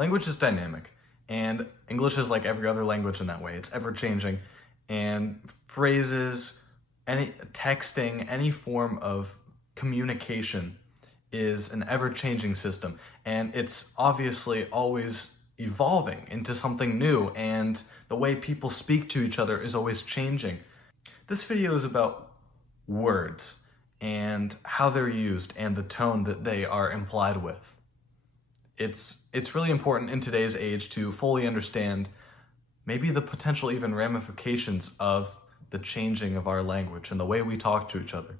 Language is dynamic, and English is like every other language in that way. It's ever changing, and phrases, any texting, any form of communication is an ever-changing system, and it's obviously always evolving into something new, and the way people speak to each other is always changing. This video is about words and how they're used and the tone that they are implied with. It's really important in today's age to fully understand maybe the potential even ramifications of the changing of our language and the way we talk to each other.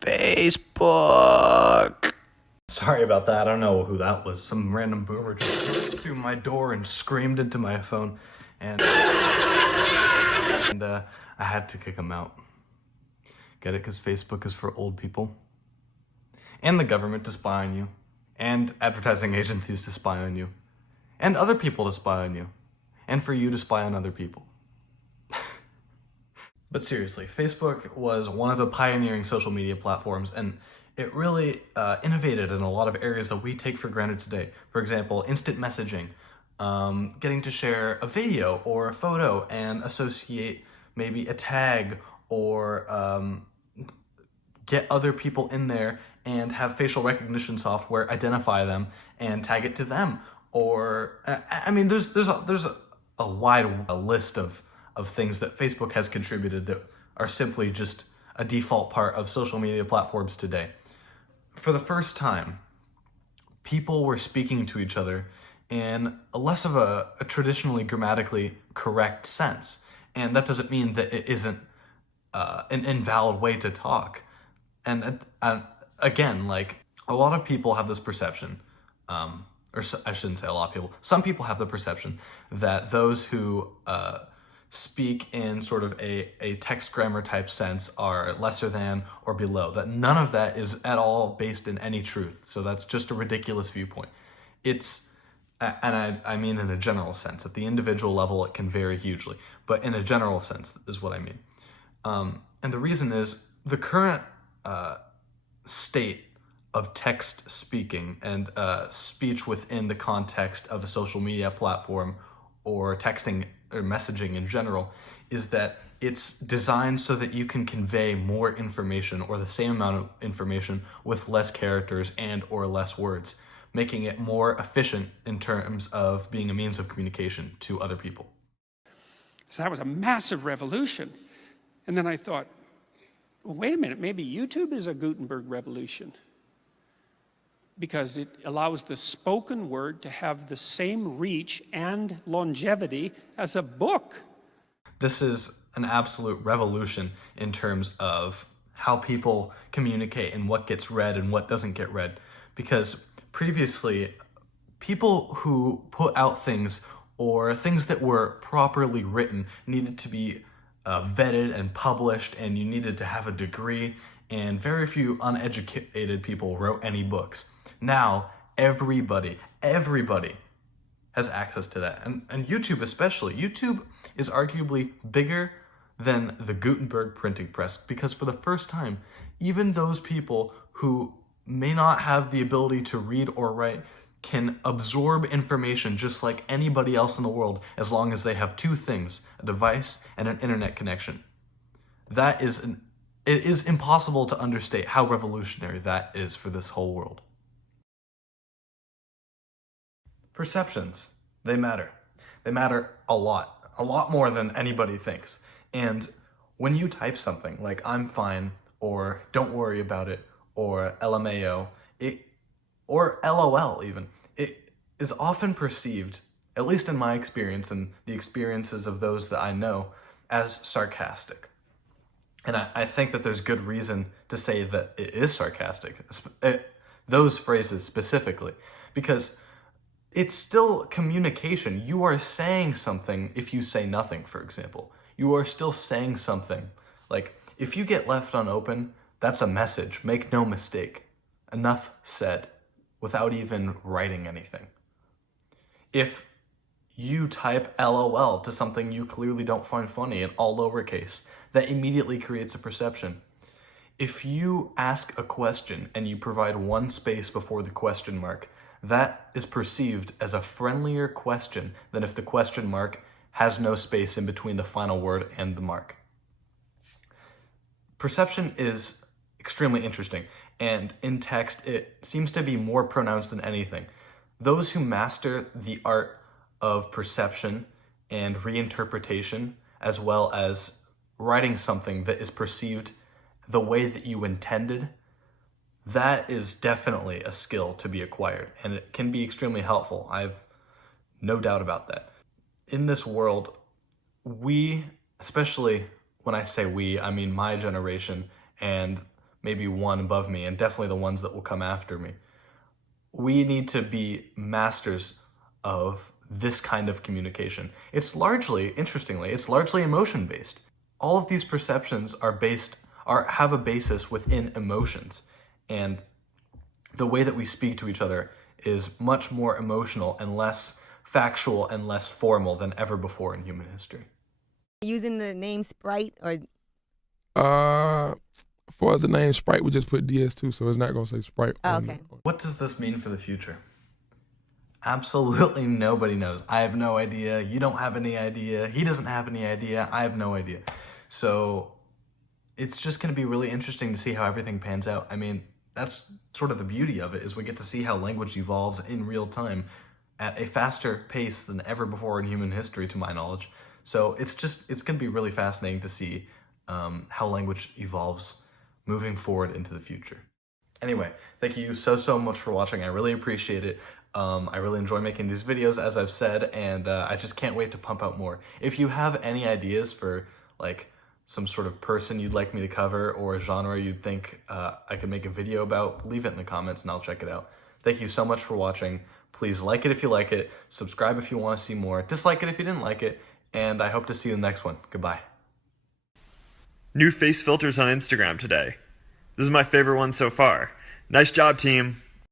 Facebook. Sorry about that, I don't know who that was. Some random boomer just burst through my door and screamed into my phone, and I had to kick him out. Get it? Because Facebook is for old people. And the government to spy on you. And advertising agencies to spy on you. And other people to spy on you. And for you to spy on other people. But seriously, Facebook was one of the pioneering social media platforms, and it really innovated in a lot of areas that we take for granted today. For example, instant messaging, getting to share a video or a photo and associate maybe a tag or get other people in there and have facial recognition software identify them and tag it to them. Or, I mean, there's a wide list of things that Facebook has contributed that are simply just a default part of social media platforms today. For the first time, people were speaking to each other in less of a traditionally grammatically correct sense. And that doesn't mean that it isn't an invalid way to talk. And again, like, a lot of people have this perception, or I shouldn't say a lot of people, some people have the perception that those who speak in sort of a text grammar type sense are lesser than or below, that none of that is at all based in any truth. So that's just a ridiculous viewpoint. It's, and I mean in a general sense. At the individual level, it can vary hugely, but in a general sense is what I mean. And the reason is the current state of text speaking and speech within the context of a social media platform or texting or messaging in general is that it's designed so that you can convey more information or the same amount of information with less characters and or less words, making it more efficient in terms of being a means of communication to other people. So that was a massive revolution. And then I thought, well, wait a minute, maybe YouTube is a Gutenberg revolution, because it allows the spoken word to have the same reach and longevity as a book. This is an absolute revolution in terms of how people communicate and what gets read and what doesn't get read. Because previously, people who put out things or things that were properly written needed to be vetted and published, and you needed to have a degree, and very few uneducated people wrote any books. Now, everybody has access to that. And YouTube especially. YouTube is arguably bigger than the Gutenberg printing press, because for the first time, even those people who may not have the ability to read or write can absorb information just like anybody else in the world, as long as they have two things, a device and an internet connection. It is impossible to understate how revolutionary that is for this whole world. Perceptions, they matter. They matter a lot more than anybody thinks. And when you type something like "I'm fine" or "don't worry about it" or LMAO, or LOL even, it is often perceived, at least in my experience and the experiences of those that I know, as sarcastic. And I think that there's good reason to say that it is sarcastic, those phrases specifically, because it's still communication. You are saying something if you say nothing, for example. You are still saying something. Like, if you get left unopened, that's a message. Make no mistake. Enough said, without even writing anything. If you type LOL to something you clearly don't find funny in all lowercase, that immediately creates a perception. If you ask a question and you provide one space before the question mark, that is perceived as a friendlier question than if the question mark has no space in between the final word and the mark. Perception is extremely interesting, and in text it seems to be more pronounced than anything. Those who master the art of perception and reinterpretation, as well as writing something that is perceived the way that you intended, that is definitely a skill to be acquired, and it can be extremely helpful. I've no doubt about that. In this world, we, especially when I say we, I mean my generation and maybe one above me, and definitely the ones that will come after me, we need to be masters of this kind of communication. It's largely, interestingly, it's largely emotion-based. All of these perceptions have a basis within emotions, and the way that we speak to each other is much more emotional and less factual and less formal than ever before in human history. Using the name Sprite or? For the name Sprite, we just put DS2, so it's not gonna say Sprite. Oh, okay. What does this mean for the future? Absolutely nobody knows. I have no idea. You don't have any idea. He doesn't have any idea. I have no idea. So it's just going to be really interesting to see how everything pans out. I mean, that's sort of the beauty of it, is we get to see how language evolves in real time at a faster pace than ever before in human history, to my knowledge. So it's going to be really fascinating to see how language evolves moving forward into the future. Anyway, thank you so much for watching. I really appreciate it. I really enjoy making these videos, as I've said, and I just can't wait to pump out more. If you have any ideas for like some sort of person you'd like me to cover or a genre you'd think I could make a video about, leave it in the comments and I'll check it out. Thank you so much for watching. Please like it if you like it, subscribe if you want to see more, dislike it if you didn't like it, and I hope to see you in the next one. Goodbye. New face filters on Instagram today. This is my favorite one so far. Nice job, team.